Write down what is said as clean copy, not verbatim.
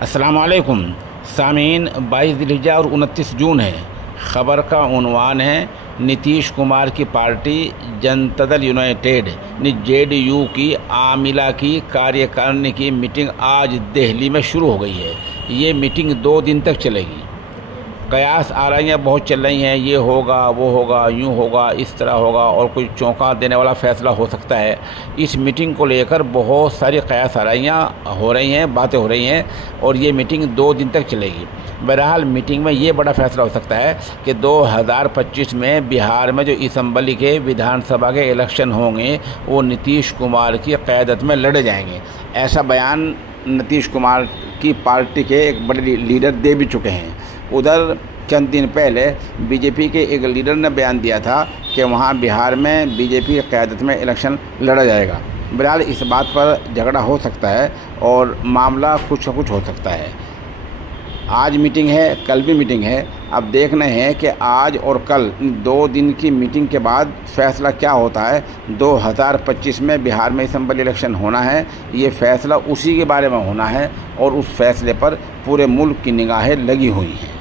अस्सलामुअलैकुम सामीन। 22 जिल्हिज्जा और 29 जून है। ख़बर का उन्वान है नीतीश कुमार की पार्टी जनतादल यूनाइटेड ने JDU की आमिला की कार्यकारिणी की मीटिंग आज दिल्ली में शुरू हो गई है। ये मीटिंग 2 दिन तक चलेगी। कयास आराइयाँ बहुत चल रही हैं, ये होगा वो होगा, यूँ होगा, इस तरह होगा और कोई चौंका देने वाला फ़ैसला हो सकता है। इस मीटिंग को लेकर बहुत सारी कयास आराइयाँ हो रही हैं, बातें हो रही हैं और ये मीटिंग 2 दिन तक चलेगी। बहरहाल मीटिंग में ये बड़ा फ़ैसला हो सकता है कि 2025 में बिहार में जो असम्बली के विधानसभा के इलेक्शन होंगे वो नीतीश कुमार की क़यादत में लड़े जाएंगे। ऐसा बयान नीतीश कुमार की पार्टी के एक बड़े लीडर दे भी चुके हैं। उधर चंद दिन पहले बीजेपी के एक लीडर ने बयान दिया था कि वहाँ बिहार में बीजेपी की क़यादत में इलेक्शन लड़ा जाएगा। बहरहाल इस बात पर झगड़ा हो सकता है और मामला कुछ न कुछ हो सकता है। आज मीटिंग है, कल भी मीटिंग है। अब देखना है कि आज और कल 2 दिन की मीटिंग के बाद फ़ैसला क्या होता है। 2025 में बिहार में असेंबली इलेक्शन होना है, ये फ़ैसला उसी के बारे में होना है और उस फैसले पर पूरे मुल्क की निगाहें लगी हुई हैं।